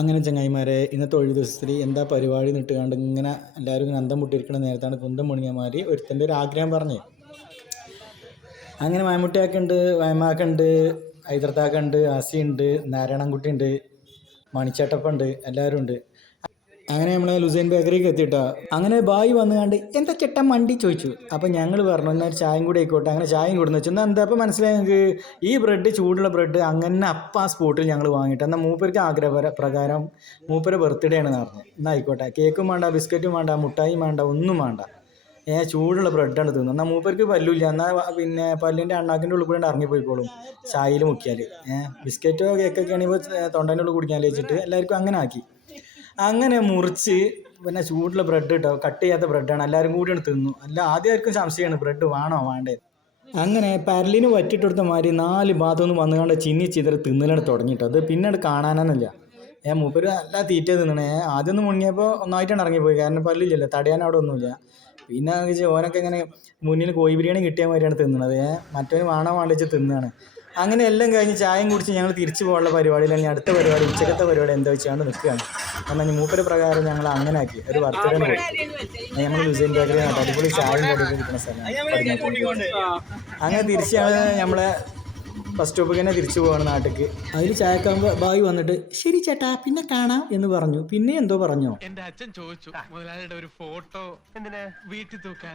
അങ്ങനെ ചങ്ങായിമാരെ ഇന്നത്തെ ഒഴിവ് ദിവസത്തിൽ എന്താ പരിപാടി നിട്ടുകൊണ്ട് ഇങ്ങനെ എല്ലാവരും ഇങ്ങനെ അന്തം മുട്ടിയിരിക്കുന്ന നേരത്താണ് കുന്തം മുണിയന്മാർ ഒരുത്തൻ്റെ ഒരു ആഗ്രഹം പറഞ്ഞു. അങ്ങനെ മമ്മൂട്ടിയാക്കുണ്ട്, വയമാക്കുണ്ട്, ഹൈദർത്താക്കുണ്ട്, ആസിയുണ്ട്, നാരായണൻകുട്ടി ഉണ്ട്, മണിച്ചേട്ടപ്പുണ്ട്, എല്ലാവരും ഉണ്ട്. അങ്ങനെ നമ്മളെ ലുസൈൻ ബേക്കറിക്ക് എത്തിയിട്ടാ. അങ്ങനെ ബായി വന്നു കണ്ട് എന്താ ചേട്ടൻ മണ്ടി ചോദിച്ചു. അപ്പം ഞങ്ങൾ പറഞ്ഞു എന്നാൽ ഒരു ചായയും കൂടി ആയിക്കോട്ടെ. അങ്ങനെ ചായയും കൊടുന്ന് വെച്ചു. എന്നാൽ എന്താ അപ്പം മനസ്സിലായി ഞങ്ങൾക്ക് ഈ ബ്രെഡ് ചൂടുള്ള ബ്രെഡ് അങ്ങനെ അപ്പം ആ സ്പോട്ടിൽ ഞങ്ങൾ വാങ്ങിയിട്ട് എന്നാൽ മൂപ്പർക്ക് ആഗ്രഹ പ്രകാരം മൂപ്പര് ബർത്ത്ഡേ ആണെന്ന് പറഞ്ഞു. എന്നാൽ ആയിക്കോട്ടെ, കേക്കും വേണ്ട, ബിസ്ക്കറ്റും വേണ്ട, മുട്ടായും വേണ്ട, ഒന്നും വേണ്ട, ചൂടുള്ള ബ്രെഡാണ് തിന്നുന്നത്. എന്നാൽ മൂപ്പർക്ക് പല്ലില്ല, എന്നാൽ പിന്നെ പല്ലിൻ്റെ അണ്ണാക്കിൻ്റെ ഉള്ളിൽ കൂടെ ഇറങ്ങിപ്പോയിക്കോളും ചായയിൽ മുക്കിയാൽ. ബിസ്ക്കറ്റോ കേക്കൊക്കെ ആണെങ്കിൽ തൊണ്ടേൻ്റെ ഉള്ളിൽ കുടിക്കാൻ വെച്ചിട്ട് എല്ലാവർക്കും അങ്ങനെ ആക്കി. അങ്ങനെ മുറിച്ച് പിന്നെ ചൂടുള്ള ബ്രെഡ് കേട്ടോ, കട്ട് ചെയ്യാത്ത ബ്രെഡാണ്, എല്ലാവരും കൂടിയാണ് തിന്നു. അല്ല ആദ്യം ആർക്കും സംശയമാണ് ബ്രെഡ് വേണോ വേണ്ടേ. അങ്ങനെ പരലിന് വറ്റിട്ടെടുത്ത മാതിരി 4 ഭാഗത്തുനിന്ന് വന്നുകൊണ്ട് ചിന്നി ചിതറി തിന്നലാണ് തുടങ്ങിയിട്ടോ. അത് പിന്നീട് കാണാനൊന്നുമില്ല. മൂപ്പര് നല്ല തീറ്റ തിന്നണേ. ആദ്യം ഒന്ന് മുങ്ങിയപ്പോൾ ഒന്നായിട്ടാണ് ഇറങ്ങിപ്പോയി, കാരണം പല്ലില്ലല്ലോ, തടയാൻ അവിടെ ഒന്നുമില്ല. പിന്നെ ഓനൊക്കെ ഇങ്ങനെ മുന്നിൽ കോഴി ബിരിയാണി കിട്ടിയ മാതിരിയാണ് തിന്നണത്. മറ്റവന് വേണോ വേണ്ട വെച്ച് തിന്നാണ്. അങ്ങനെ എല്ലാം കഴിഞ്ഞ് ചായയും കുടിച്ച് ഞങ്ങൾ തിരിച്ചു പോകാനുള്ള പരിപാടിയിലാണ്. അടുത്ത പരിപാടി ഉച്ചക്കത്തെ പരിപാടി എന്താ വെച്ചാണ്ട് നിൽക്കുകയാണ്. കാരണം മൂപ്പര് പ്രകാരം ഞങ്ങൾ അങ്ങനെ ആക്കി ഒരു ബർത്ത്ഡേ പോയി. നമ്മൾ ലുസൈൻ ബേക്കറി അടിപൊളി ചായയും കടിയൊക്കെ കിട്ടുന്ന സ്ഥലമാണ്. അങ്ങനെ തിരിച്ച് ഞങ്ങൾ നമ്മളെ ബസ് സ്റ്റോപ്പിൽ തന്നെ തിരിച്ചു പോവാണ് നാട്ടിലേക്ക്. അതിൽ ചായക്കാകുമ്പോൾ ബായി വന്നിട്ട് ശരി ചേട്ടാ പിന്നെ കാണാം എന്ന് പറഞ്ഞു. പിന്നെ എന്തോ പറഞ്ഞോ, എന്റെ അച്ഛൻ ചോദിച്ചു മുതലാളിയുടെ ഒരു ഫോട്ടോ വീട്ടിൽ തൂക്കാൻ.